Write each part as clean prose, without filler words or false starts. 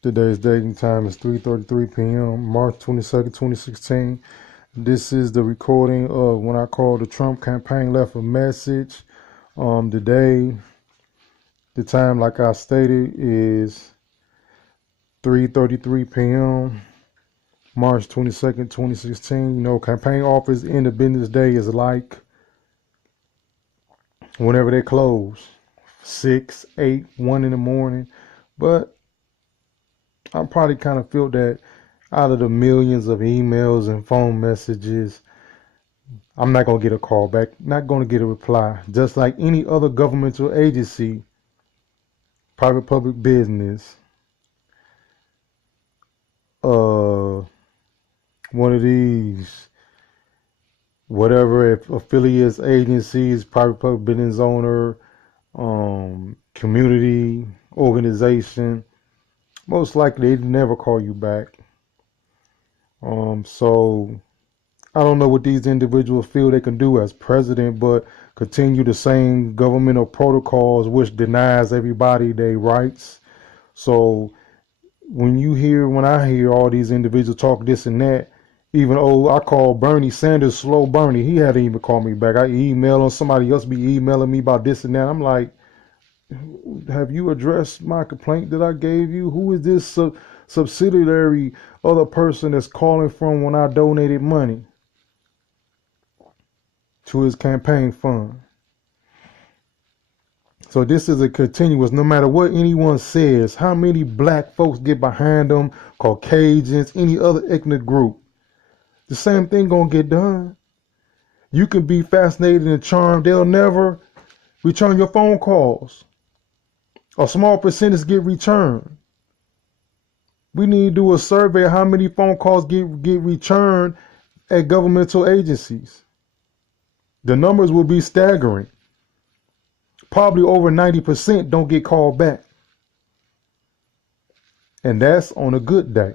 Today's dating time is 3:33 p.m., March 22nd, 2016. This is the recording of when I called the Trump campaign, left a message. Today, the time, like I stated, is 3:33 p.m., March 22nd, 2016. You know, campaign office Independence Day is like whenever they close, 6, 8, 1 in the morning. But I probably kind of feel that out of the millions of emails and phone messages, I'm not going to get a call back, not going to get a reply. Just like any other governmental agency, private public business, one of these, whatever affiliates, agencies, private public business owner, community, organization, most likely they'd never call you back. So I don't know what these individuals feel they can do as president, but continue the same governmental protocols which denies everybody their rights. So when I hear all these individuals talk this and that, even I call Bernie Sanders slow Bernie. He hadn't even called me back. I email him, somebody else be emailing me about this and that. I'm like, have you addressed my complaint that I gave you? Who is this subsidiary other person that's calling from when I donated money to his campaign fund? So this is a continuous, no matter what anyone says, how many black folks get behind them, Caucasians, any other ethnic group, the same thing gonna get done. You can be fascinated and charmed, they'll never return your phone calls. A small percentage get returned. We need to do a survey of how many phone calls get returned at governmental agencies. The numbers will be staggering. Probably over 90% don't get called back. And that's on a good day.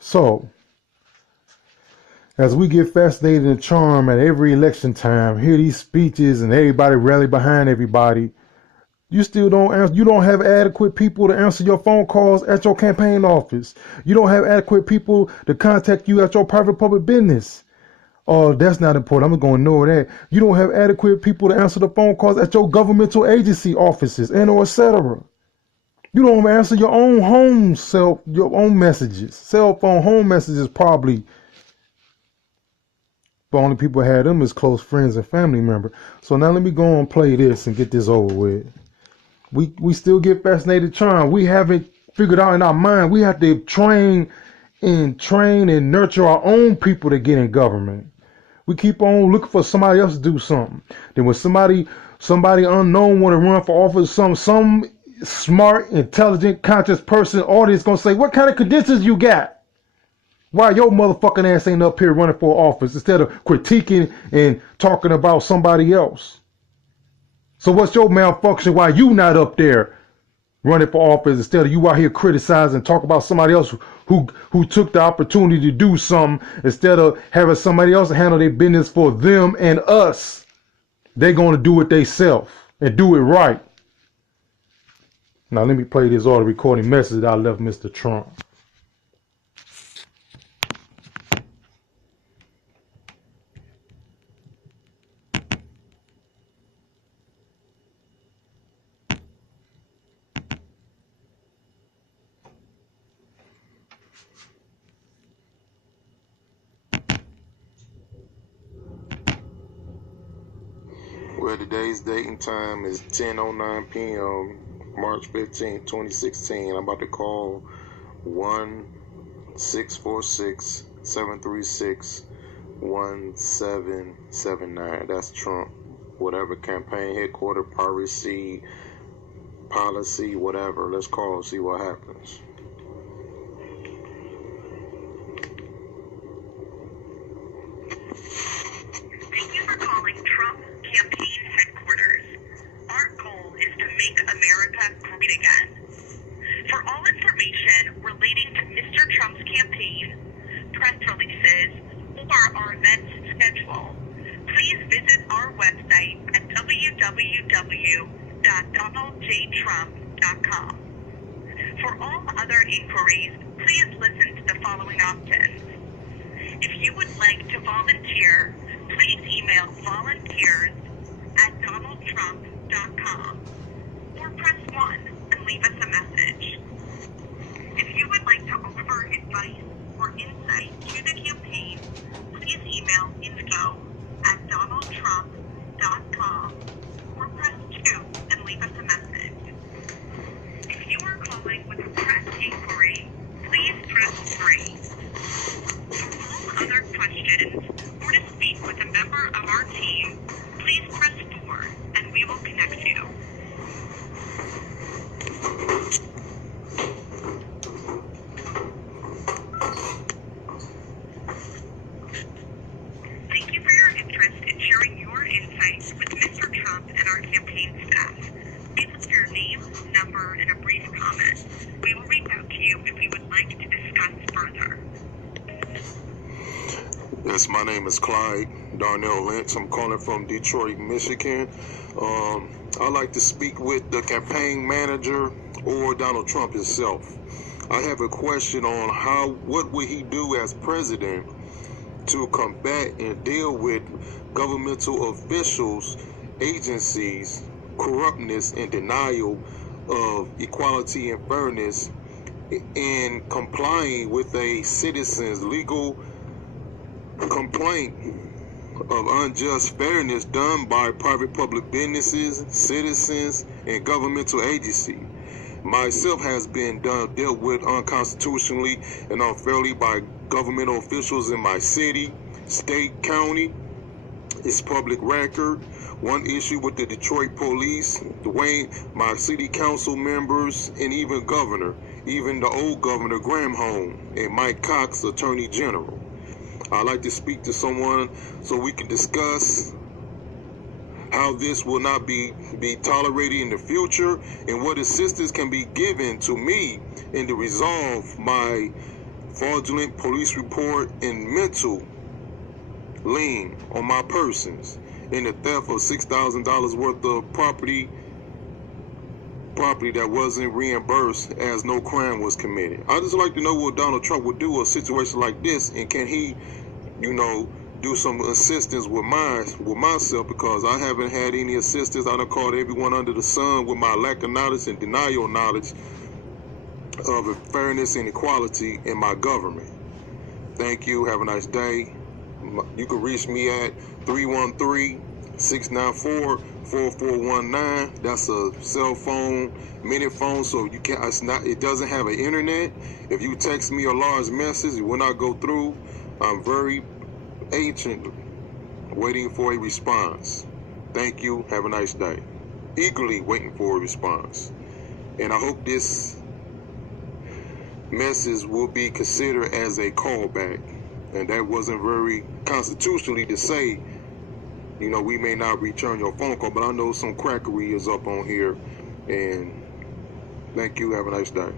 So, as we get fascinated and charmed at every election time, hear these speeches and everybody rally behind everybody, you still don't answer. You don't have adequate people to answer your phone calls at your campaign office. You don't have adequate people to contact you at your private public business. Oh, that's not important. I'm going to ignore that. You don't have adequate people to answer the phone calls at your governmental agency offices and or etc. You don't answer your own your own messages. Cell phone home messages probably. The only people who had them is close friends and family members. So now let me go and play this and get this over with. We still get fascinated charmed. We haven't figured out in our mind. We have to train and nurture our own people to get in government. We keep on looking for somebody else to do something. Then when somebody unknown want to run for office, some smart, intelligent, conscious person, audience gonna say, what kind of credentials you got? Why your motherfucking ass ain't up here running for office instead of critiquing and talking about somebody else? So what's your malfunction? Why you not up there running for office instead of you out here criticizing, talk about somebody else who took the opportunity to do something instead of having somebody else handle their business for them and us? They're going to do it themselves and do it right. Now let me play this audio recording message that I left Mr. Trump. Well, today's dating time is 10:09 p.m., March 15, 2016. I'm about to call 1-646-736-1779. That's Trump. Whatever campaign headquarters, piracy, policy, whatever. Let's call, see what happens. Thank you for calling Trump campaign headquarters. Our goal is to make America great again. For all information relating to Mr. Trump's campaign, press releases, or our event schedule, please visit our website at www.trump.com. info.donaldjtrump.com. For all other inquiries, please listen to the following options. If you would like to volunteer, please email volunteers@donaldtrump.com or press 1 and leave us a message. If you would like to offer advice or insight to the campaign, please email info@donaldtrump.com or press 2 and leave us a message. If you are calling with a press inquiry, please press 3. For all other questions or to speak with a member of our team, please press 4 and we will connect you. Thank you for your interest in sharing your insights with Mr. Trump and our campaign staff. Please leave your name, number, and a brief comment. We will reach out to you if you would like to discuss further. Yes, my name is Clyde Darnell Lynch. I'm calling from Detroit, Michigan. I'd like to speak with the campaign manager or Donald Trump himself. I have a question on what would he do as president to combat and deal with governmental officials, agencies, corruptness, and denial of equality and fairness in complying with a citizen's legal complaint of unjust fairness done by private public businesses, citizens, and governmental agencies. Myself has been dealt with unconstitutionally and unfairly by governmental officials in my city, state, county. It's public record. One issue with the Detroit police, my city council members, and even the old governor Granholm, and Mike Cox, attorney general. I'd like to speak to someone so we can discuss how this will not be tolerated in the future and what assistance can be given to me in to resolve my fraudulent police report and mental lien on my persons in the theft of $6,000 worth of property that wasn't reimbursed as no crime was committed. I just like to know what Donald Trump would do in a situation like this, and can he, do some assistance with myself, because I haven't had any assistance. I done called everyone under the sun with my lack of knowledge and denial of knowledge of fairness and equality in my government. Thank you. Have a nice day. You can reach me at 313-694-4419. That's a cell phone, minute phone, so it doesn't have an internet. If you text me a large message, it will not go through. I'm very ancient, waiting for a response. Thank you. Have a nice day. Eagerly waiting for a response. And I hope this message will be considered as a callback. And that wasn't very constitutionally to say, we may not return your phone call, but I know some crackery is up on here. And thank you. Have a nice day.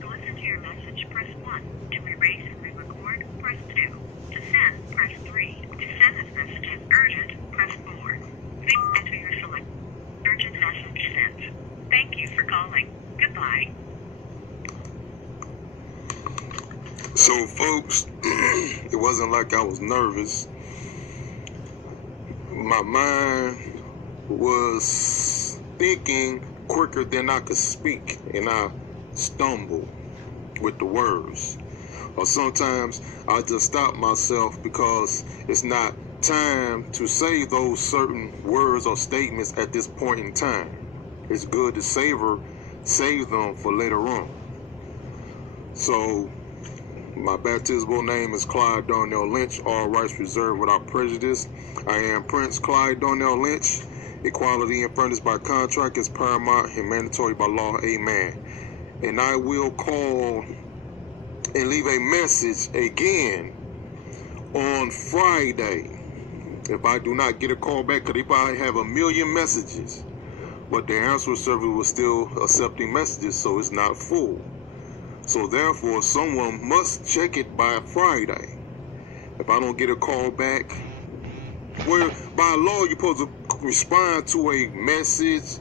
To listen to your message, press 1. To erase and re-record, press 2. To send, press 3. To send this message as urgent, press 4. Please enter your select urgent message sent. Thank you for calling. Goodbye. So, folks, it wasn't like I was nervous. My mind was thinking quicker than I could speak, and I stumbled with the words. Or sometimes I just stop myself because it's not time to say those certain words or statements at this point in time. It's good to save them for later on. So, my baptismal name is Clyde Darnell Lynch, all rights reserved without prejudice. I am Prince Clyde Darnell Lynch. Equality and fairness by contract is paramount and mandatory by law. Amen. And I will call and leave a message again on Friday. If I do not get a call back, because they probably have 1 million messages, but the answer service was still accepting messages, so it's not full. So therefore, someone must check it by Friday. If I don't get a call back, where by law you're supposed to respond to a message,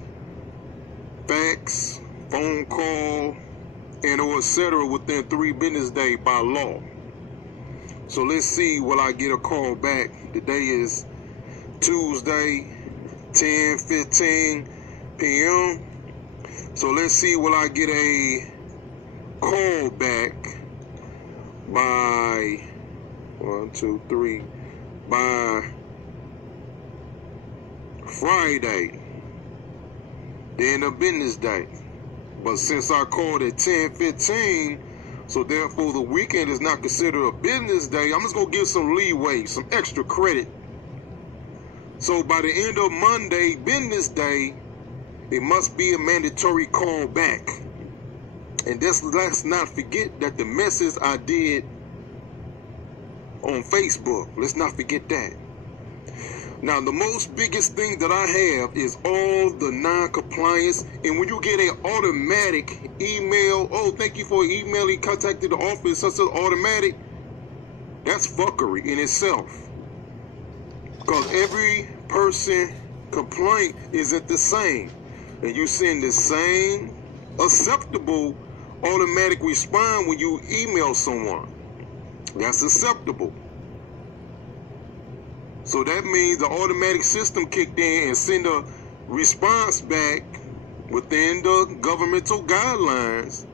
fax, phone call, and or etc. within 3 business days by law. So let's see, will I get a call back? Today is Tuesday, 10:15 p.m. So let's see, will I get a call back by by Friday, the end of business day. But since I called at 10:15, so therefore the weekend is not considered a business day, I'm just going to give some leeway, some extra credit. So by the end of Monday, business day, it must be a mandatory call back. And let's not forget that the message I did on Facebook, let's not forget that. Now, the most biggest thing that I have is all the non-compliance. And when you get an automatic email, oh, thank you for emailing, contacted the office, such as automatic, that's fuckery in itself. Because every person complaint isn't the same. And you send the same acceptable automatic response when you email someone. That's acceptable. So that means the automatic system kicked in and sent a response back within the governmental guidelines.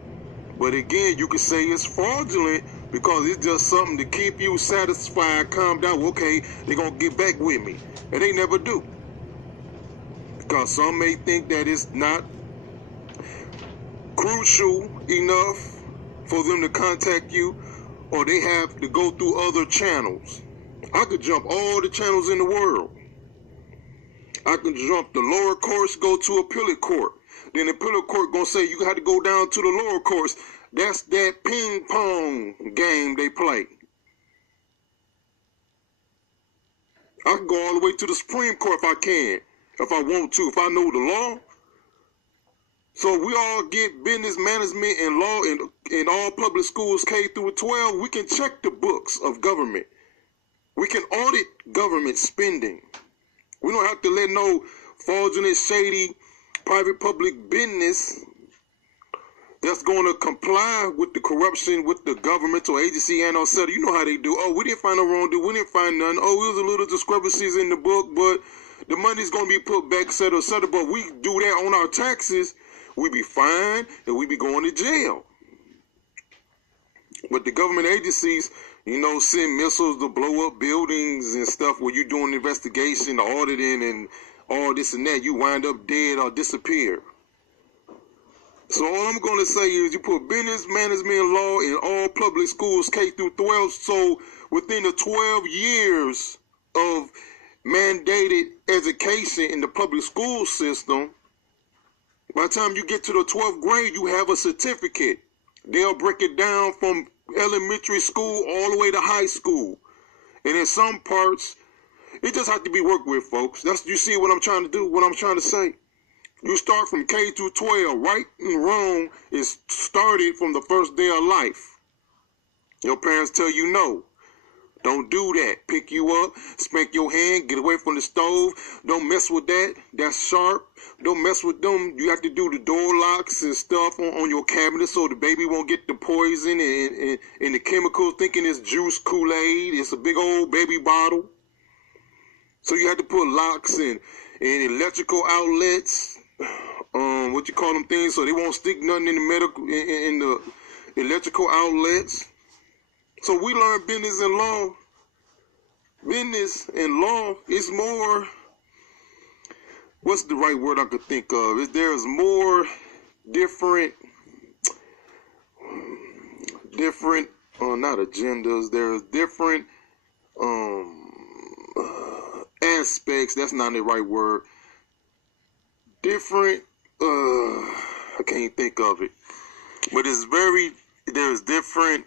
But again, you could say it's fraudulent because it's just something to keep you satisfied, calm down. Okay, they're going to get back with me. And they never do. Because some may think that it's not crucial enough for them to contact you, or they have to go through other channels. I could jump all the channels in the world. I can jump the lower courts, go to appellate court. Then the appellate court gonna say you have to go down to the lower courts. That's that ping pong game they play. I can go all the way to the Supreme Court if I can, if I want to, if I know the law. So we all get business management and law in all public schools K through 12. We can check the books of government. We can audit government spending. We don't have to let no fraudulent, shady, private public business that's going to comply with the corruption with the governmental agency and etc. You know how they do. Oh, we didn't find no wrongdoing. We didn't find none. Oh, it was a little discrepancies in the book, but the money's going to be put back, etc., etc. But we do that on our taxes, we be fined and we be going to jail. But the government agencies, you know, send missiles to blow up buildings and stuff where you doing investigation, auditing, and all this and that. You wind up dead or disappear. So all I'm going to say is you put business management law in all public schools K through 12. So within the 12 years of mandated education in the public school system, by the time you get to the 12th grade, you have a certificate. They'll break it down from elementary school all the way to high school. And in some parts, it just has to be worked with, folks. That's, you see what I'm trying to do, what I'm trying to say. You start from K through 12. Right and wrong is started from the first day of life. Your parents tell you no. Don't do that. Pick you up, spank your hand, get away from the stove. Don't mess with that. That's sharp. Don't mess with them. You have to do the door locks and stuff on your cabinet so the baby won't get the poison and the chemicals, thinking it's juice Kool-Aid. It's a big old baby bottle. So you have to put locks and electrical outlets, what you call them things, so they won't stick nothing in the medical, in the electrical outlets. So we learn business and law. Business and law is more, what's the right word I could think of? There's more different, not agendas, there's different aspects, that's not the right word. Different, I can't think of it. But there's different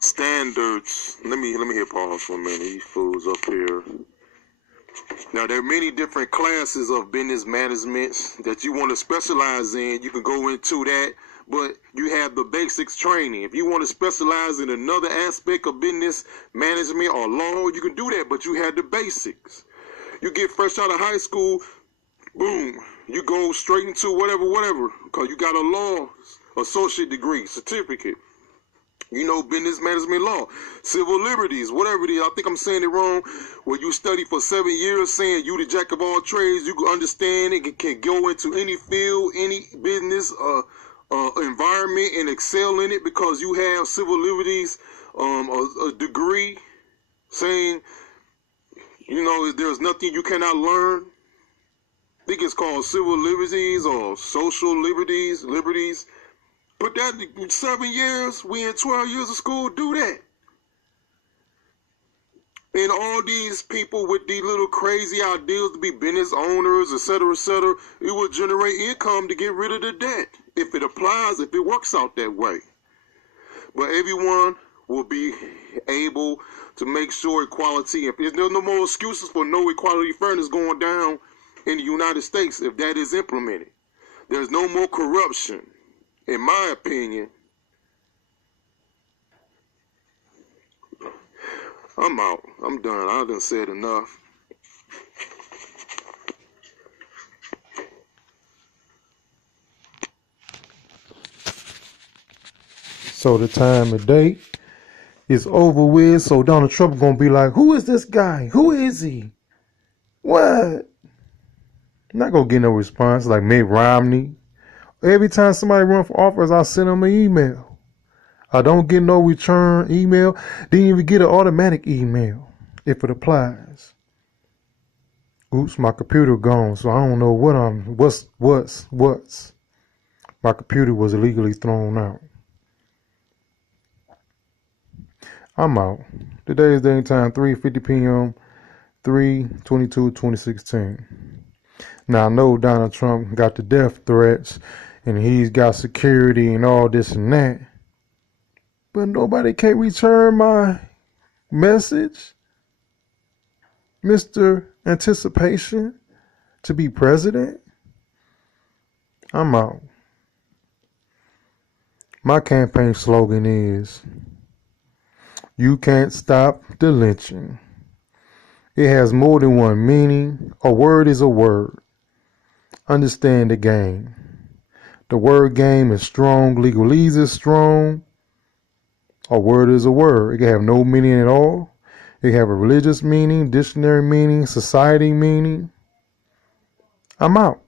standards. Let me hit pause for a minute. These fools up here. Now, there are many different classes of business management that you want to specialize in. You can go into that, but you have the basics training. If you want to specialize in another aspect of business management or law, you can do that, but you have the basics. You get fresh out of high school, boom, you go straight into whatever, because you got a law associate degree, certificate. You know, business management law, civil liberties, whatever it is. I think I'm saying it wrong. Where you study for 7 years, saying you the jack of all trades, you can understand it, can go into any field, any business environment and excel in it because you have civil liberties, a degree, saying, you know, there's nothing you cannot learn. I think it's called civil liberties or social liberties. Put that in 7 years, we in 12 years of school, do that. And all these people with these little crazy ideas to be business owners, etc., it will generate income to get rid of the debt. If it applies, if it works out that way. But everyone will be able to make sure equality, if there's no more excuses for no equality fairness going down in the United States, if that is implemented. There's no more corruption. In my opinion, I'm out. I'm done. I done said enough. So the time and date is over with. So Donald Trump gonna be like, who is this guy? Who is he? What? Not gonna get no response like Mitt Romney. Every time somebody run for office, I send them an email. I don't get no return email. Didn't even get an automatic email if it applies. Oops, my computer gone, so I don't know what's. My computer was illegally thrown out. I'm out. Today is day time, 3:50 p.m., 3/22/2016. Now I know Donald Trump got the death threats and he's got security and all this and that. But nobody can return my message, Mr. Anticipation, to be president. I'm out. My campaign slogan is, you can't stop the lynching. It has more than one meaning. A word is a word. Understand the game. The word game is strong. Legalese is strong. A word is a word. It can have no meaning at all. It can have a religious meaning, dictionary meaning, society meaning. I'm out.